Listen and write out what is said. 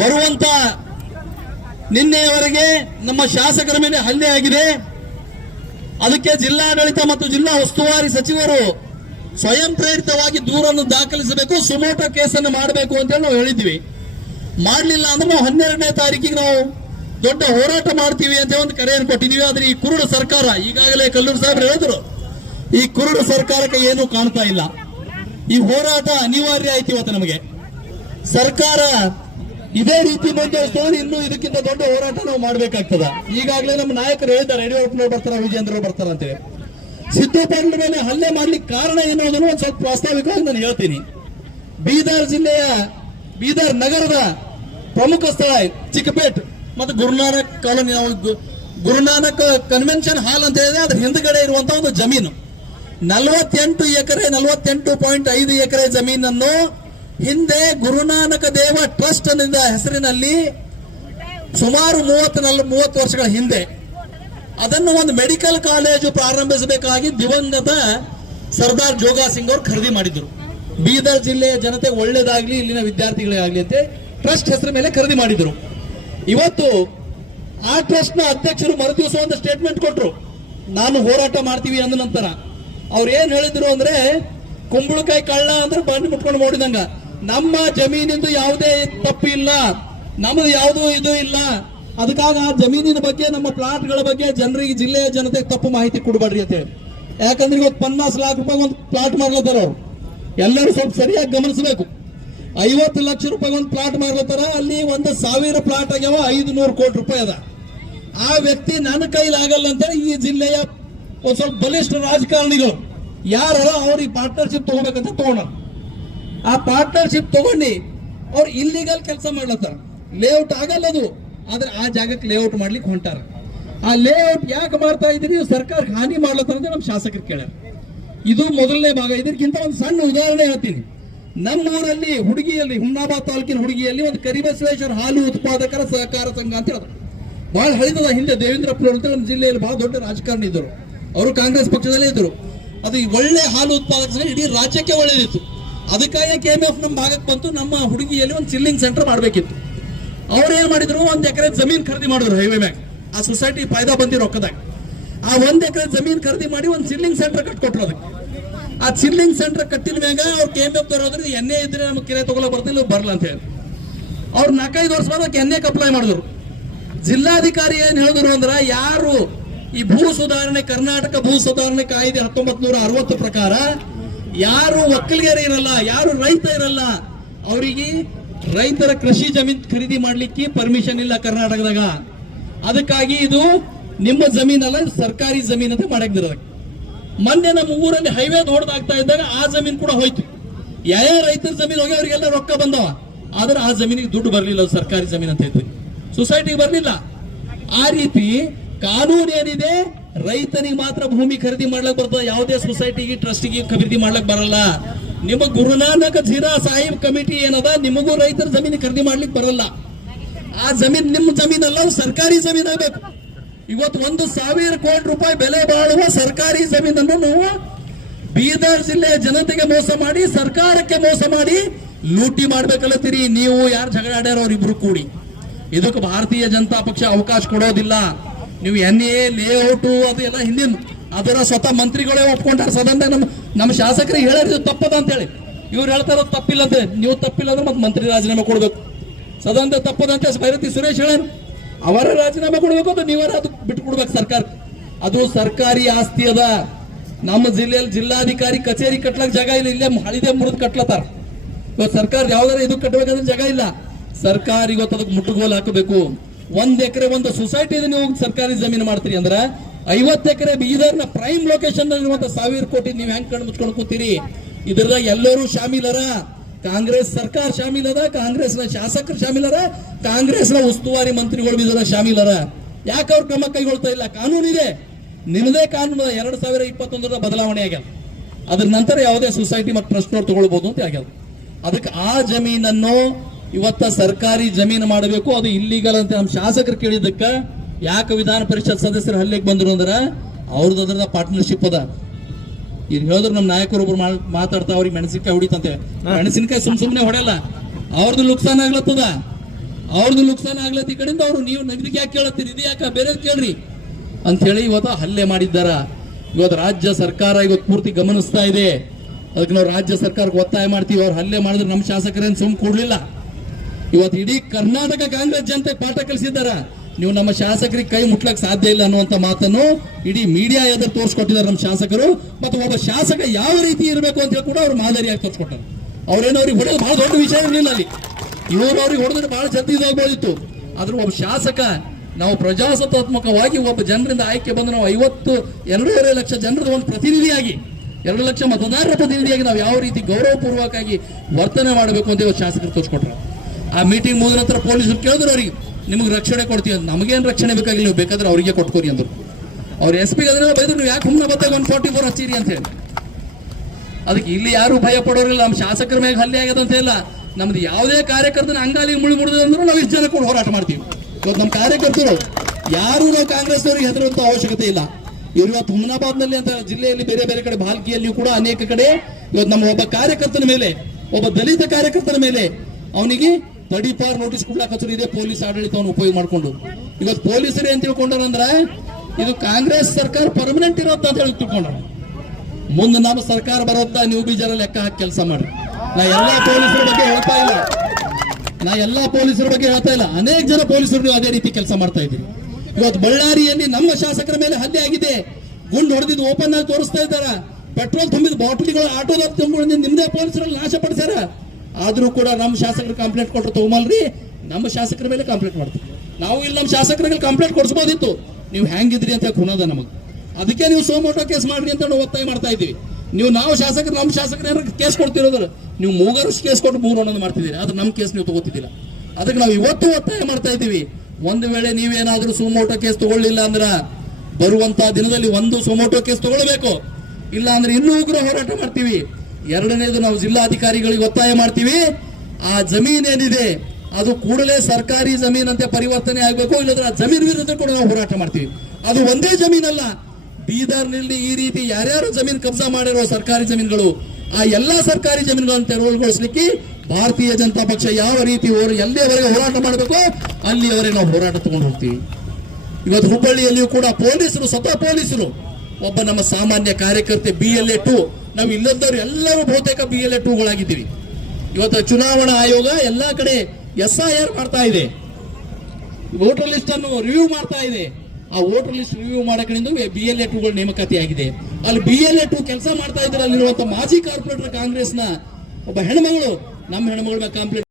ಬರುವಂತ ನಿನ್ನೆಯವರೆಗೆ ನಮ್ಮ ಶಾಸಕರ ಮೇಲೆ ಹಲ್ಲೆ ಆಗಿದೆ. ಅದಕ್ಕೆ ಜಿಲ್ಲಾಡಳಿತ ಮತ್ತು ಜಿಲ್ಲಾ ಉಸ್ತುವಾರಿ ಸಚಿವರು ಸ್ವಯಂ ಪ್ರೇರಿತವಾಗಿ ದೂರನ್ನು ದಾಖಲಿಸಬೇಕು, ಸುಮೋಟೋ ಕೇಸನ್ನು ಮಾಡಬೇಕು ಅಂತೇಳಿ ನಾವು ಹೇಳಿದ್ವಿ. ಮಾಡಲಿಲ್ಲ ಅಂದ್ರೆ ನಾವು 12ನೇ ತಾರೀಕಿಗೆ ನಾವು ದೊಡ್ಡ ಹೋರಾಟ ಮಾಡ್ತೀವಿ ಅಂತ ಒಂದು ಕರೆಯನ್ನು ಕೊಟ್ಟಿದ್ದೀವಿ. ಆದ್ರೆ ಈ ಕುರುಡು ಸರ್ಕಾರ, ಈಗಾಗಲೇ ಕಲ್ಲೂರು ಸಾಹೇಬ್ ಹೇಳಿದ್ರು, ಈ ಕುರುಡು ಸರ್ಕಾರಕ್ಕೆ ಏನು ಕಾಣ್ತಾ ಇಲ್ಲ. ಈ ಹೋರಾಟ ಅನಿವಾರ್ಯ ಆಯ್ತು. ಇವತ್ತು ನಮಗೆ ಸರ್ಕಾರ ಇದೇ ರೀತಿ ಮುಂದುವರಿಸಿದ್ರೆ ಇನ್ನೂ ಇದಕ್ಕಿಂತ ದೊಡ್ಡ ಹೋರಾಟ ನಾವು ಮಾಡಬೇಕಾಗ್ತದ. ಈಗಾಗಲೇ ನಮ್ಮ ನಾಯಕರು ಹೇಳಿದ್ದಾರೆ, ಯಡಿಯೂರಪ್ಪನವರು ಬರ್ತಾರ, ವಿಜೇಂದ್ರ ಬರ್ತಾರ ಅಂತೇಳಿ. ಸಿದ್ದು ಪಾಟೀಲ್ ಮೇಲೆ ಹಲ್ಲೆ ಮಾಡ್ಲಿಕ್ಕೆ ಕಾರಣ ಏನು ಅನ್ನೋದನ್ನು ಒಂದು ಸ್ವಲ್ಪ ಪ್ರಾಸ್ತಾವಿಕವಾಗಿ ನಾನು ಹೇಳ್ತೀನಿ. ಬೀದರ್ ಜಿಲ್ಲೆಯ ಬೀದರ್ ನಗರದ ಪ್ರಮುಖ ಸ್ಥಳ ಚಿಕ್ಕಪೇಟ್ ಮತ್ತು Guru Nanak colony, Guru Nanak convention hall ಅಂತ ಹೇಳಿದ್ರೆ ಅದ್ರ ಹಿಂದ್ಗಡೆ ಇರುವಂತಹ ಒಂದು ಜಮೀನು 48 ಎಕರೆ 48.5 ಎಕರೆ ಜಮೀನನ್ನು ಹಿಂದೆ ಗುರುನಾನಕ ದೇವ ಟ್ರಸ್ಟ್ ಅನ್ನುವ ಹೆಸರಿನಲ್ಲಿ ಸುಮಾರು 30 ವರ್ಷಗಳ ಹಿಂದೆ ಅದನ್ನು ಒಂದು ಮೆಡಿಕಲ್ ಕಾಲೇಜು ಪ್ರಾರಂಭಿಸಬೇಕಾಗಿ ದಿವಂಗತ ಸರ್ದಾರ್ ಜೋಗ ಸಿಂಗ್ ಅವರು ಖರೀದಿ ಮಾಡಿದ್ರು. ಬೀದರ್ ಜಿಲ್ಲೆಯ ಜನತೆಗೆ ಒಳ್ಳೇದಾಗ್ಲಿ, ಇಲ್ಲಿನ ವಿದ್ಯಾರ್ಥಿಗಳೇ ಆಗ್ಲಿ ಅಂತ ಟ್ರಸ್ಟ್ ಹೆಸರ ಮೇಲೆ ಖರೀದಿ ಮಾಡಿದ್ರು. ಇವತ್ತು ಆ ಟ್ರಸ್ಟ್ ನ ಅಧ್ಯಕ್ಷರು ಮರುದಿವಸ ಒಂದು ಸ್ಟೇಟ್ಮೆಂಟ್ ಕೊಟ್ರು, ನಾನು ಹೋರಾಟ ಮಾಡ್ತೀವಿ ಅಂದ ನಂತರ. ಅವ್ರು ಏನ್ ಹೇಳಿದ್ರು ಅಂದ್ರೆ, ಕುಂಬಳಕಾಯಿ ಕಳ್ಳ ಅಂದ್ರೆ ಬಂದು ಮುಟ್ಕೊಂಡು ನೋಡಿದಂಗ, ನಮ್ಮ ಜಮೀನಿಂದು ಯಾವುದೇ ತಪ್ಪು ಇಲ್ಲ, ನಮ್ದು ಯಾವುದೂ ಇದು ಇಲ್ಲ, ಅದಕ್ಕಾಗಿ ಆ ಜಮೀನಿನ ಬಗ್ಗೆ, ನಮ್ಮ ಪ್ಲಾಟ್ಗಳ ಬಗ್ಗೆ ಜನರಿಗೆ, ಜಿಲ್ಲೆಯ ಜನತೆಗೆ ತಪ್ಪು ಮಾಹಿತಿ ಕೊಡಬೇಡ್ರಿ ಅಂತ ಹೇಳಿ. ಯಾಕಂದ್ರೆ ಇವತ್ತು 50 ಲಕ್ಷ ರೂಪಾಯಿ ಒಂದು ಪ್ಲಾಟ್ ಮಾರ್ಲತ್ತಾರ. ಅವ್ರು ಎಲ್ಲರೂ ಸ್ವಲ್ಪ ಸರಿಯಾಗಿ ಗಮನಿಸಬೇಕು. 50 ಲಕ್ಷ ರೂಪಾಯಿ ಒಂದು ಪ್ಲಾಟ್ ಮಾರ್ಲತ್ತಾರ. ಅಲ್ಲಿ 1,000 ಪ್ಲಾಟ್ ಆಗ್ಯಾವ, 500 ಕೋಟಿ ರೂಪಾಯಿ ಅದ. ಆ ವ್ಯಕ್ತಿ ನನ್ನ ಕೈಲಾಗಲ್ಲ ಅಂತೇಳಿ ಈ ಜಿಲ್ಲೆಯ ಒಂದು ಸ್ವಲ್ಪ ಬಲಿಷ್ಠ ರಾಜಕಾರಣಿಗಳು ಯಾರ ಅವ್ರಿಗೆ ಪಾರ್ಟ್ನರ್ಶಿಪ್ ತಗೋಬೇಕಂತ ತಗೊಂಡ. ಆ ಪಾರ್ಟ್ನರ್ಶಿಪ್ ತಗೊಂಡು ಅವ್ರು ಇಲ್ಲಿಗಲ್ ಕೆಲಸ ಮಾಡ್ಲತ್ತಾರ. ಲೇಔಟ್ ಆಗಲ್ಲ ಅದು, ಆದ್ರೆ ಆ ಜಾಗಕ್ಕೆ ಲೇಔಟ್ ಮಾಡ್ಲಿಕ್ಕೆ ಹೊಂಟಾರ. ಆ ಲೇಔಟ್ ಯಾಕೆ ಮಾಡ್ತಾ ಇದ್ದೀರಿ, ಸರ್ಕಾರಕ್ಕೆ ಹಾನಿ ಮಾಡ್ಲತ್ತಾರ ಅಂತ ನಮ್ಮ ಶಾಸಕರು ಕೇಳ್ಯಾರ. ಇದು ಮೊದಲನೇ ಭಾಗ. ಇದಕ್ಕಿಂತ ಒಂದು ಸಣ್ಣ ಉದಾಹರಣೆ ಹೇಳ್ತೀನಿ. ನಮ್ಮೂರಲ್ಲಿ ಹುಡುಗಿಯಲ್ಲಿ, ಹುಮ್ನಾಬಾದ್ ತಾಲೂಕಿನ ಹುಡುಗಿಯಲ್ಲಿ ಒಂದು ಕರಿಬಸವೇಶ್ವರ ಹಾಲು ಉತ್ಪಾದಕರ ಸಹಕಾರ ಸಂಘ ಅಂತ ಹೇಳಿದ್ರು. ಬಹಳ ಹಳಿದದ. ಹಿಂದೆ ದೇವೇಂದ್ರಪ್ಪನವರು ಅಂತ ನಮ್ಮ ಜಿಲ್ಲೆಯಲ್ಲಿ ಬಹಳ ದೊಡ್ಡ ರಾಜಕಾರಣಿ ಇದ್ದರು. ಅವರು ಕಾಂಗ್ರೆಸ್ ಪಕ್ಷದಲ್ಲೇ ಇದ್ದರು. ಅದು ಒಳ್ಳೆ ಹಾಲು ಉತ್ಪಾದಕ, ಇಡೀ ರಾಜ್ಯಕ್ಕೆ ಒಳ್ಳೇದಿತ್ತು. ಅದಕ್ಕಾಗಿ KMF ನಮ್ಮ ಭಾಗಕ್ಕೆ ಬಂತು. ನಮ್ಮ ಹುಡುಗಿಯಲ್ಲಿ ಒಂದು ಚಿಲ್ಲಿಂಗ್ ಸೆಂಟರ್ ಮಾಡಬೇಕಿತ್ತು. ಅವ್ರು ಏನ್ ಮಾಡಿದ್ರು, 1 ಎಕರೆ ಜಮೀನ್ ಖರೀದಿ ಮಾಡಿದ್ರು ಹೈವೇ ಮ್ಯಾಗ. ಆ ಸೊಸೈಟಿ ಫಾಯ್ದಾ ಬಂದಿ ರೊಕ್ಕದಾಗ ಆ 1 ಎಕರೆ ಜಮೀನ್ ಖರೀದಿ ಮಾಡಿ ಒಂದು ಚಿಲ್ಲಿಂಗ್ ಸೆಂಟರ್ ಕಟ್ಕೊಟ್ರು. ಅದಕ್ಕೆ ಆ ಚಿಲ್ಲಿಂಗ್ ಸೆಂಟರ್ ಕಟ್ಟಿದ ಮ್ಯಾಗ ಅವ್ರು KMF ಹೋದ್ರೆ ಎಣ್ಣೆ ಇದ್ರೆ ನಮ್ಗೆ ಕಿರಾಯ ತಗೊಳ್ಳೋ ಬರ್ತಿಲ್ಲ, ಬರಲ್ಲ ಅಂತ ಹೇಳಿ ಅವ್ರು 4-5 ವರ್ಷ बाद ಅದಕ್ಕೆ ಎಣ್ಣೆಗೆ ಅಪ್ಲೈ ಮಾಡಿದ್ರು. ಜಿಲ್ಲಾಧಿಕಾರಿ ಏನ್ ಹೇಳಿದ್ರು ಅಂದ್ರೆ, ಯಾರು ಈ ಭೂ ಸುಧಾರಣೆ, ಕರ್ನಾಟಕ ಭೂ ಸುಧಾರಣೆ ಕಾಯ್ದೆ 1960 ಪ್ರಕಾರ ಯಾರು ಒಕ್ಕಲಿಗರೇ ಇರಲ್ಲ, ಯಾರು ರೈತ ಇರಲ್ಲ, ಅವರಿಗೆ ರೈತರ ಕೃಷಿ ಜಮೀನ್ ಖರೀದಿ ಮಾಡ್ಲಿಕ್ಕೆ ಪರ್ಮಿಷನ್ ಇಲ್ಲ ಕರ್ನಾಟಕದಾಗ. ಅದಕ್ಕಾಗಿ ಇದು ನಿಮ್ಮ ಜಮೀನಲ್ಲ, ಸರ್ಕಾರಿ ಜಮೀನ್ ಅಂತ ಮಾಡಕ್ದಿರ. ಮೊನ್ನೆ ನಮ್ಮ ಊರಲ್ಲಿ ಹೈವೇ ದೊಡ್ಡದಾಗ್ತಾ ಇದ್ದಾಗ ಆ ಜಮೀನ್ ಕೂಡ ಹೋಯ್ತು. ಯಾವ ರೈತರ ಜಮೀನ್ ಹೋಗಿ ಅವರಿಗೆಲ್ಲ ರೊಕ್ಕ ಬಂದವ, ಆದ್ರೆ ಆ ಜಮೀನಿಗೆ ದುಡ್ಡು ಬರ್ಲಿಲ್ಲ. ಸರ್ಕಾರಿ ಜಮೀನ್ ಅಂತ ಇದ್ವಿ, ಸೊಸೈಟಿಗೆ ಬರ್ಲಿಲ್ಲ. ಆ ರೀತಿ ಕಾನೂನು ಏನಿದೆ, ರೈತನಿಗೆ ಮಾತ್ರ ಭೂಮಿ ಖರೀದಿ ಮಾಡ್ಲಕ್ ಬರ್ತದೆ, ಯಾವುದೇ ಸೊಸೈಟಿಗೆ, ಟ್ರಸ್ಟಿಗೆ ಖರೀದಿ ಮಾಡ್ಲಕ್ ಬರಲ್ಲ. ನಿಮ್ಮ ಗುರುನಾನಕ್ ಝೀರಾ ಸಾಹಿಬ್ ಕಮಿಟಿ ಏನದ, ನಿಮಗೂ ರೈತರ ಜಮೀನು ಖರೀದಿ ಮಾಡ್ಲಿಕ್ಕೆ ಬರಲ್ಲ. ಆ ಜಮೀನ್ ನಿಮ್ಮ ಜಮೀನಲ್ಲ, ಸರ್ಕಾರಿ ಜಮೀನ್ ಆಗಬೇಕು. ಇವತ್ತು 1,000 ಕೋಟಿ ರೂಪಾಯಿ ಬೆಲೆ ಬಾಳುವ ಸರ್ಕಾರಿ ಜಮೀನನ್ನು ನೀವು ಬೀದರ್ ಜಿಲ್ಲೆಯ ಜನತೆಗೆ ಮೋಸ ಮಾಡಿ, ಸರ್ಕಾರಕ್ಕೆ ಮೋಸ ಮಾಡಿ ಲೂಟಿ ಮಾಡ್ಬೇಕಲ್ಲತ್ತೀರಿ. ನೀವು ಯಾರು ಜಗಳ ಆಡ್ಯಾರ ಅವರಿಬ್ರು ಕೂಡಿ. ಇದಕ್ಕೆ ಭಾರತೀಯ ಜನತಾ ಪಕ್ಷ ಅವಕಾಶ ಕೊಡೋದಿಲ್ಲ. ನೀವು NA ಲೇಔಟು ಅದು ಎಲ್ಲ ಹಿಂದಿನ ಅದರ ಸ್ವತಃ ಮಂತ್ರಿಗಳೇ ಒಪ್ಕೊಂಡಾರ. ಸದನ ನಮ್ಮ ಶಾಸಕರಿಗೆ ಹೇಳ್ಯಾರ ಇದು ತಪ್ಪದ ಅಂತ ಹೇಳಿ. ಇವ್ರು ಹೇಳ್ತಾರ ತಪ್ಪಿಲ್ಲ ಅಂತ. ನೀವು ತಪ್ಪಿಲ್ಲ ಅಂದ್ರೆ ಮತ್ತೆ ಮಂತ್ರಿ ರಾಜೀನಾಮೆ ಕೊಡ್ಬೇಕು. ಸದನ ತಪ್ಪದಂತೆ ಭೈರತಿ ಸುರೇಶ್ ಹೇಳ, ಅವರ ರಾಜೀನಾಮೆ ಕೊಡ್ಬೇಕು ಅಂತ ನೀವರ ಅದು ಬಿಟ್ಟು ಕೊಡ್ಬೇಕು ಸರ್ಕಾರ. ಅದು ಸರ್ಕಾರಿ ಆಸ್ತಿ ಅದ. ನಮ್ಮ ಜಿಲ್ಲೆಯಲ್ಲಿ ಜಿಲ್ಲಾಧಿಕಾರಿ ಕಚೇರಿ ಕಟ್ಲಕ್ ಜಾಗ ಇಲ್ಲ, ಇಲ್ಲೇ ಹಳಿದೆ ಮುರಿದು ಕಟ್ಲತ್ತಾರ. ಇವತ್ತು ಸರ್ಕಾರ ಯಾವ್ದಾರ ಇದು ಕಟ್ಟಬೇಕಂದ್ರೆ ಜಾಗ ಇಲ್ಲ. ಸರ್ಕಾರ ಇವತ್ತು ಅದಕ್ಕೆ ಮುಟ್ಟುಗೋಲು ಹಾಕಬೇಕು. 1 ಎಕರೆ ಒಂದು ಸೊಸೈಟಿ ನೀವು ಸರ್ಕಾರಿ ಜಮೀನು ಮಾಡ್ತೀರಿ ಅಂದ್ರೆ 50 ಎಕರೆ ಬೀದರ್ನ ಪ್ರೈಮ್ ಲೊಕೇಶನ್ ಇರುವಂತ 1,000 ಕೋಟಿ ನೀವು ಹೆಂಗ್ ಕಣ್ಣು ಮುಚ್ಕೊಂಡು ಕೂತೀರಿ? ಇದ್ರದಾಗ ಎಲ್ಲರೂ ಶಾಮೀಲರ. ಕಾಂಗ್ರೆಸ್ ಸರ್ಕಾರ ಶಾಮೀಲದ, ಕಾಂಗ್ರೆಸ್ನ ಶಾಸಕರು ಶಾಮೀಲರ, ಕಾಂಗ್ರೆಸ್ನ ಉಸ್ತುವಾರಿ ಮಂತ್ರಿಗಳು ಬೀದರ ಶಾಮೀಲರ. ಯಾಕೆ ಅವ್ರು ಕ್ರಮ ಕೈಗೊಳ್ತಾ ಇಲ್ಲ? ಕಾನೂನು ಇದೆ, ನಿಮ್ಮದೇ ಕಾನೂನು. 2021 ಬದಲಾವಣೆ ಆಗ್ಯಾದ. ಅದ್ರ ನಂತರ ಯಾವುದೇ ಸೊಸೈಟಿ ಮತ್ತು ಟ್ರಸ್ಟ್ನವ್ರು ತಗೊಳ್ಬಹುದು ಅಂತ ಆಗ್ಯಾದ. ಅದಕ್ಕೆ ಆ ಜಮೀನನ್ನು ಇವತ್ತ ಸರ್ಕಾರಿ ಜಮೀನು ಮಾಡಬೇಕು. ಅದು ಇಲ್ಲಿಗಲ್ ಅಂತ ನಮ್ಮ ಶಾಸಕರು ಕೇಳಿದ್ದಕ್ಕ ಯಾಕೆ ವಿಧಾನ ಪರಿಷತ್ ಸದಸ್ಯರು ಹಲ್ಲೆಗೆ ಬಂದ್ರು ಅಂದ್ರ ಅವ್ರದ್ದು ಅದರದ ಪಾರ್ಟ್ನರ್ಶಿಪ್ ಅದ. ಈಗ ಹೇಳಿದ್ರು ನಮ್ಮ ನಾಯಕರೊಬ್ರು ಮಾತಾಡ್ತಾ ಅವ್ರಿಗೆ ಮೆಣಸಿನಕಾಯಿ ಹೊಡಿತಂತೆ. ಮೆಣಸಿನಕಾಯಿ ಸುಮ್ಮನೆ ಹೊಡೆಯಲ್ಲ, ಅವ್ರದ್ದು ನುಕ್ಸಾನ ಆಗ್ಲತ್ತದ. ಅವ್ರದ್ದು ನುಕ್ಸಾನ ಆಗ್ಲತ್ತ ಈ ಕಡೆಯಿಂದ ಅವರು ನೀವು ಇದಕ್ಕೆ ಯಾಕೆ ಕೇಳತ್ತೀರಿ, ಇದು ಯಾಕೆ ಬೇರೆ ಕೇಳ್ರಿ ಅಂತ ಹೇಳಿ ಇವತ್ತು ಹಲ್ಲೆ ಮಾಡಿದ್ದಾರ. ಇವತ್ತು ರಾಜ್ಯ ಸರ್ಕಾರ ಇವತ್ತು ಪೂರ್ತಿ ಗಮನಿಸ್ತಾ ಇದೆ. ಅದಕ್ಕೆ ನಾವು ರಾಜ್ಯ ಸರ್ಕಾರಕ್ಕೆ ಒತ್ತಾಯ ಮಾಡ್ತೀವಿ. ಅವ್ರು ಹಲ್ಲೆ ಮಾಡಿದ್ರೆ ನಮ್ಮ ಶಾಸಕರೇನು ಸುಮ್ ಕೊಡ್ಲಿಲ್ಲ. ಇವತ್ತು ಇಡೀ ಕರ್ನಾಟಕ ಕಾಂಗ್ರೆಸ್ ಜನತೆ ಪಾಠ ಕಲಿಸಿದ್ದಾರ. ನೀವು ನಮ್ಮ ಶಾಸಕರಿಗೆ ಕೈ ಮುಟ್ಲಕ್ ಸಾಧ್ಯ ಇಲ್ಲ ಅನ್ನುವಂತ ಮಾತನ್ನು ಇಡೀ ಮೀಡಿಯಾ ಎದುರು ತೋರಿಸ್ಕೊಟ್ಟಿದ್ದಾರೆ ನಮ್ಮ ಶಾಸಕರು. ಮತ್ತು ಒಬ್ಬ ಶಾಸಕ ಯಾವ ರೀತಿ ಇರಬೇಕು ಅಂತ ಹೇಳಿ ಕೂಡ ಅವ್ರು ಮಾದರಿಯಾಗಿ ತೋರಿಸ್ಕೊಟ್ಟಾರೆ. ಅವ್ರೇನೋ ಅವ್ರಿಗೆ ಹೊಡೆದು ಬಹಳ ದೊಡ್ಡ ವಿಷಯ ಇರಲಿಲ್ಲ ಅಲ್ಲಿ, ಇವರು ಅವ್ರಿಗೆ ಹೊಡೆದ್ರೆ ಬಹಳ ಜಲ್ದಿ ಇದಾಗಬಹುದಿತ್ತು. ಆದ್ರೂ ಒಬ್ಬ ಶಾಸಕ ನಾವು ಪ್ರಜಾಸತ್ತಾತ್ಮಕವಾಗಿ ಒಬ್ಬ ಜನರಿಂದ ಆಯ್ಕೆ ಬಂದು ನಾವು 2.5 ಲಕ್ಷ ಜನರದ ಒಂದು ಪ್ರತಿನಿಧಿಯಾಗಿ 2 ಲಕ್ಷ ಮತದಾರರ ಪ್ರತಿನಿಧಿಯಾಗಿ ನಾವು ಯಾವ ರೀತಿ ಗೌರವಪೂರ್ವಕವಾಗಿ ವರ್ತನೆ ಮಾಡಬೇಕು ಅಂತ ಇವತ್ತು ಶಾಸಕರು ತೋರಿಸ್ಕೊಟ್ರು. ಆ ಮೀಟಿಂಗ್ ಮುಗಿದ ನಂತರ ಪೊಲೀಸರು ಕೇಳಿದ್ರು ಅವ್ರಿಗೆ ನಿಮಗೆ ರಕ್ಷಣೆ ಕೊಡ್ತೀವಿ ಅಂತ. ನಮಗೇನು ರಕ್ಷಣೆ ಬೇಕಾಗಿಲ್ಲ, ನೀವು ಬೇಕಾದ್ರೆ ಅವರಿಗೆ ಕೊಟ್ಕೋರಿ ಅಂದ್ರು. ಅವ್ರು SP ಅದನ್ನ ಬೈದ್ರು, ನೀವು ಯಾಕೆ ಹುಮ್ಮನ ಬತ್ತಾಗ 144 ಹಚ್ಚಿರಿ ಅಂತ ಹೇಳಿ. ಅದಕ್ಕೆ ಇಲ್ಲಿ ಯಾರು ಭಯ ಪಡೋರಿಲ್ಲ. ನಮ್ಮ ಶಾಸಕರ ಮೇಲೆ ಹಲ್ಲೆ ಆಗ್ಯದ ಅಂತ ಇಲ್ಲ, ನಮ್ದು ಯಾವುದೇ ಕಾರ್ಯಕರ್ತನ ಅಂಗಾಲಿಗೆ ಮುಳಿದು ಅಂದ್ರೂ ನಾವು ಇಷ್ಟು ಜನ ಕೂಡ ಹೋರಾಟ ಮಾಡ್ತೀವಿ. ಇವತ್ತು ನಮ್ಮ ಕಾರ್ಯಕರ್ತರು ಯಾರು ನಾವು ಕಾಂಗ್ರೆಸ್ನವರಿಗೆ ಹೆದರುವಂತ ಅವಶ್ಯಕತೆ ಇಲ್ಲ. ಇವರು ಇವತ್ತು ಹುಮನಾಬಾದ್ನಲ್ಲಿ ಅಂತ ಜಿಲ್ಲೆಯಲ್ಲಿ ಬೇರೆ ಬೇರೆ ಕಡೆ ಭಾಲ್ಕಿಯಲ್ಲಿಯೂ ಕೂಡ ಅನೇಕ ಕಡೆ ಇವತ್ತು ನಮ್ಮ ಒಬ್ಬ ಕಾರ್ಯಕರ್ತನ ಮೇಲೆ, ಒಬ್ಬ ದಲಿತ ಕಾರ್ಯಕರ್ತನ ಮೇಲೆ ಅವನಿಗೆ 34 ನೋಟಿಸ್ ಕೊಡ್ಲಾಕತ್ರು. ಇದೇ ಪೊಲೀಸ್ ಆಡಳಿತವನ್ನು ಉಪಯೋಗ ಮಾಡಿಕೊಂಡು ಇವತ್ತು ಪೊಲೀಸರೇ ಅಂತ ತಿಳ್ಕೊಂಡ್ರಂದ್ರೆ ಇದು ಕಾಂಗ್ರೆಸ್ ಸರ್ಕಾರ ಪರ್ಮನೆಂಟ್ ಇರೋತ್ತ ಅಂತ ಹೇಳಿ ತಿಳ್ಕೊಂಡ್ರ. ಮುಂದೆ ನಮ್ಮ ಸರ್ಕಾರ ಬರೋತ್ತ ನೀವು ಬೀಜರ ಲೆಕ್ಕ ಹಾಕಿ ಕೆಲಸ ಮಾಡ್ರಿ. ನಾ ಎಲ್ಲಾ ಪೊಲೀಸರ ಬಗ್ಗೆ ಹೇಳ್ತಾ ಇಲ್ಲ, ಅನೇಕ ಜನ ಪೊಲೀಸರು ಅದೇ ರೀತಿ ಕೆಲಸ ಮಾಡ್ತಾ ಇದ್ದೀರಿ. ಇವತ್ತು ಬಳ್ಳಾರಿಯಲ್ಲಿ ನಮ್ಮ ಶಾಸಕರ ಮೇಲೆ ಹಲ್ಲೆ ಆಗಿದೆ. ಗುಂಡು ಹೊಡೆದಿದ್ದು ಓಪನ್ ಆಗಿ ತೋರಿಸ್ತಾ ಇದ್ದಾರ. ಪೆಟ್ರೋಲ್ ತುಂಬಿದ ಬಾಟಲಿಗಳು ಆಟೋದಲ್ಲಿ ತುಂಬಿದ ನಿಮ್ದೇ ಪೊಲೀಸರಲ್ಲಿ ನಾಶ ಪಡಿಸ್ಯಾರ. ಆದ್ರೂ ಕೂಡ ನಮ್ಮ ಶಾಸಕರು ಕಂಪ್ಲೇಂಟ್ ಕೊಟ್ಟರು ತಗೊಂಬಲ್ರಿ, ನಮ್ಮ ಶಾಸಕರ ಮೇಲೆ ಕಂಪ್ಲೇಂಟ್ ಮಾಡ್ತೀವಿ. ನಾವು ಇಲ್ಲಿ ನಮ್ಮ ಶಾಸಕರ ಮೇಲೆ ಕಂಪ್ಲೇಂಟ್ ಕೊಡಿಸಬಹುದಿತ್ತು, ನೀವು ಹೆಂಗಿದ್ರಿ ಅಂತ ಖುನದ ನಮಗೆ. ಅದಕ್ಕೆ ನೀವು ಸೋಮೋಟೋ ಕೇಸ್ ಮಾಡ್ರಿ ಅಂತ ನಾವು ಒತ್ತಾಯ ಮಾಡ್ತಾ ಇದ್ದೀವಿ. ನೀವು ನಾವು ಶಾಸಕರು ನಮ್ಮ ಶಾಸಕರು ಏನಾದ್ರು ಕೇಸ್ ಕೊಡ್ತಿರೋದ್ರ, ನೀವು 3 ವರ್ಷ ಕೇಸ್ ಕೊಟ್ಟು 3 ಒಂದೊಂದು ಮಾಡ್ತಿದ್ದೀರಿ, ಆದ್ರೆ ನಮ್ಮ ಕೇಸ್ ನೀವು ತಗೋತಿದ್ದಿಲ್ಲ. ಅದಕ್ಕೆ ನಾವು ಇವತ್ತು ಒತ್ತಾಯ ಮಾಡ್ತಾ ಇದ್ದೀವಿ. ಒಂದು ವೇಳೆ ನೀವೇನಾದ್ರೂ ಸೋಮೋಟೋ ಕೇಸ್ ತಗೊಳ್ಳಿಲ್ಲ ಅಂದ್ರ ಬರುವಂತ ದಿನದಲ್ಲಿ ಒಂದು ಸೋಮೋಟೋ ಕೇಸ್ ತಗೊಳ್ಬೇಕು, ಇಲ್ಲ ಅಂದ್ರೆ ಇನ್ನೂ ಉಗ್ರ ಹೋರಾಟ ಮಾಡ್ತೀವಿ. ಎರಡನೇದು ನಾವು ಜಿಲ್ಲಾಧಿಕಾರಿಗಳಿಗೆ ಒತ್ತಾಯ ಮಾಡ್ತೀವಿ, ಆ ಜಮೀನ್ ಏನಿದೆ ಅದು ಕೂಡಲೇ ಸರ್ಕಾರಿ ಜಮೀನಂತೆ ಪರಿವರ್ತನೆ ಆಗಬೇಕು, ಇಲ್ಲದ್ರೆ ಆ ಜಮೀನ್ ವಿರುದ್ಧ ಕೂಡ ನಾವು ಹೋರಾಟ ಮಾಡ್ತೀವಿ. ಅದು ಒಂದೇ ಜಮೀನಲ್ಲ, ಬೀದರ್ನಲ್ಲಿ ಈ ರೀತಿ ಯಾರ್ಯಾರು ಜಮೀನು ಕಬ್ಜಾ ಮಾಡಿರೋ ಸರ್ಕಾರಿ ಜಮೀನುಗಳು, ಆ ಎಲ್ಲಾ ಸರ್ಕಾರಿ ಜಮೀನುಗಳನ್ನು ತೆರವುಗೊಳಿಸಲಿಕ್ಕೆ ಭಾರತೀಯ ಜನತಾ ಪಕ್ಷ ಯಾವ ರೀತಿ ಎಲ್ಲಿಯವರೆಗೆ ಹೋರಾಟ ಮಾಡಬೇಕು ಅಲ್ಲಿಯವರೆಗೆ ನಾವು ಹೋರಾಟ ತಗೊಂಡು ಹೋಗ್ತೀವಿ. ಇವತ್ತು ಹುಬ್ಬಳ್ಳಿಯಲ್ಲಿಯೂ ಕೂಡ ಪೊಲೀಸರು, ಸ್ವತಃ ಪೊಲೀಸರು ಒಬ್ಬ ನಮ್ಮ ಸಾಮಾನ್ಯ ಕಾರ್ಯಕರ್ತೆ BLA 2, ನಾವು ಇಲ್ಲದವರು ಎಲ್ಲರೂ ಬಹುತೇಕ BLA 2ಗಳಾಗಿದ್ದೀವಿ. ಇವತ್ತು ಚುನಾವಣಾ ಆಯೋಗ ಎಲ್ಲಾ ಕಡೆ SIR ಮಾಡ್ತಾ ಇದೆ, ವೋಟರ್ ಲಿಸ್ಟ್ ಅನ್ನು ರಿವ್ಯೂ ಮಾಡ್ತಾ ಇದೆ. ಆ ವೋಟರ್ ಲಿಸ್ಟ್ ರಿವ್ಯೂ ಮಾಡಕಡೆಯಿಂದ BLA 2ಗಳು ನೇಮಕಾತಿ ಆಗಿದೆ. ಅಲ್ಲಿ BLA 2 ಕೆಲಸ ಮಾಡ್ತಾ ಇದ್ದಾರೆ ಅಲ್ಲಿರುವಂತ ಮಾಜಿ ಕಾರ್ಪೊರೇಟರ್ ಕಾಂಗ್ರೆಸ್ನ ಒಬ್ಬ ಹೆಣ್ಮಗಳು, ನಮ್ಮ ಹೆಣ್ಮಗಳ ಮೇಲೆ ಕಂಪ್ಲೇಂಟ್